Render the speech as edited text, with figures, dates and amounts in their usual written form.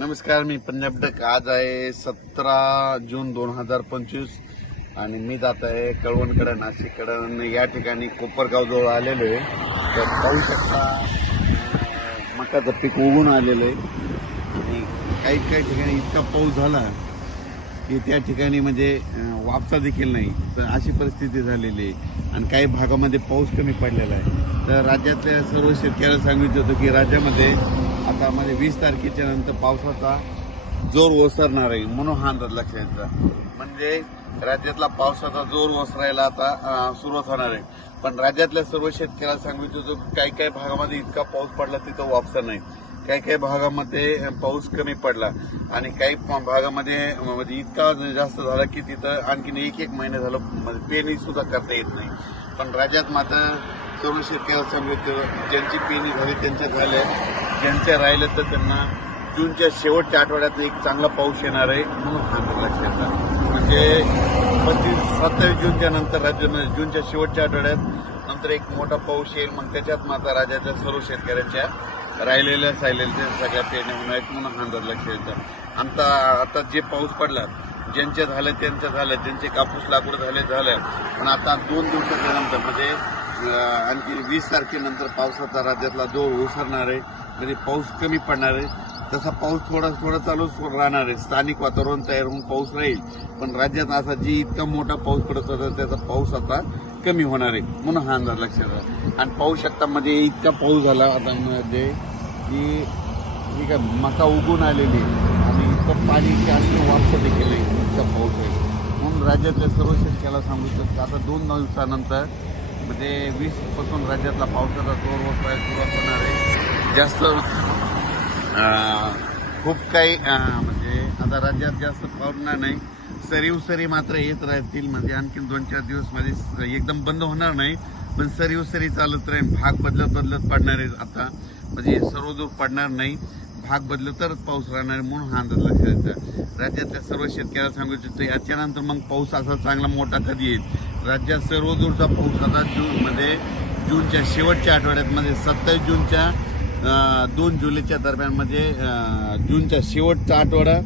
नमस्कार, मी पंजाबडक. आज आहे 17 जून 2025 आणि मी जात आहे कळवणकडे, नाशिककडे. या ठिकाणी कोपरगाव जवळ आलेलो आहे. तर पाहू शकता मकाचं पीक उगून आलेलं आहे आणि काही ठिकाणी इतका पाऊस झाला की त्या ठिकाणी म्हणजे वापसा देखील नाही. तर अशी परिस्थिती झालेली आहे आणि काही भागामध्ये पाऊस कमी पडलेला आहे. तर राज्यातल्या सर्व शेतकऱ्यांना सांगितलं होतं की राज्यामध्ये आता म्हणजे 20 तारखेच्या नंतर पावसाचा जोर ओसरणार आहे, म्हणून हा अंदाज लक्षात. म्हणजे राज्यातला पावसाचा जोर ओसरायला आता सुरुवात होणार आहे. पण राज्यातल्या सर्व शेतकऱ्याला सांगितलं होतं काही भागामध्ये इतका पाऊस पडला तिथं वापसा नाही, काही भागामध्ये पाऊस कमी पडला आणि काही भागामध्ये म्हणजे इतका जास्त झाला की तिथं आणखीन एक महिना झालं म्हणजे पेरणी सुद्धा करता येत नाही. पण राज्यात मात्र सर्व शेतकऱ्याला सांगितलं ज्यांची पेरणी झाली त्यांच्या झाल्या, ज्यांच्या राहिलं तर त्यांना जूनच्या शेवटच्या आठवड्यात एक चांगला पाऊस येणार आहे, म्हणून हा लक्षात. म्हणजे 27 जूनच्या नंतर राज्यामध्ये जूनच्या शेवटच्या आठवड्यात नंतर एक मोठा पाऊस येईल. मग त्याच्यात मात्र राज्याच्या सर्व शेतकऱ्यांच्या राहिलेल्या सगळ्या पेरण्या होणार आहेत, म्हणून हा अंदाज लक्षात. आता जे पाऊस पडला ज्यांच्या झालं त्यांचं झालं, ज्यांचे कापूस लागवड झालं. पण आता 2 दिवसाच्या नंतर म्हणजे आणखी 20 तारखेनंतर पावसाचा राज्यातला जोर ओसरणार आहे. म्हणजे पाऊस कमी पडणार आहे. तसा पाऊस थोडा चालूच राहणार आहे. स्थानिक वातावरण तयार होऊन पाऊस राहील. पण राज्यात असा जी इतका मोठा पाऊस पडत होता त्याचा पाऊस आता कमी होणार आहे, म्हणून हा अंदाज लक्षात. आणि पाहू शकता मध्ये इतका पाऊस झाला आता मध्ये की ठीक आहे मका उगून आलेली आणि इतकं पाणी आणखी वापसा देखील नाही, इतका पाऊस आहे. म्हणून राज्यातल्या सर्व शेतकऱ्याला सांगू शकतो आता 2 दिवसानंतर म्हणजे 20 पासून राज्यातला पावसाचा जोर ओसरायला सुरुवात होणार आहे. जास्त खूप काही म्हणजे आता राज्यात जास्त पडणार नाही. सरी मात्र येत राहतील. म्हणजे आणखीन 2-4 दिवस मध्ये एकदम बंद होणार नाही, पण सरी चालत राहील. भाग बदलत पडणार आहे. आता म्हणजे सर्व दूर पडणार नाही, भाग बदलत तरच पाऊस राहणार आहे, म्हणून हा अंदाज लक्षात. राज्यातल्या सर्व शेतकऱ्याला सांगू इच्छितो याच्यानंतर मग पाऊस असा चांगला मोठा कधी येईल. राज्यात सर्व दूरचा पाऊस आता जूनच्या शेवटच्या आठवड्यात म्हणजे 27 जूनच्या 2 जुलैच्या दरम्यान म्हणजे जूनचा शेवटचा आठवडा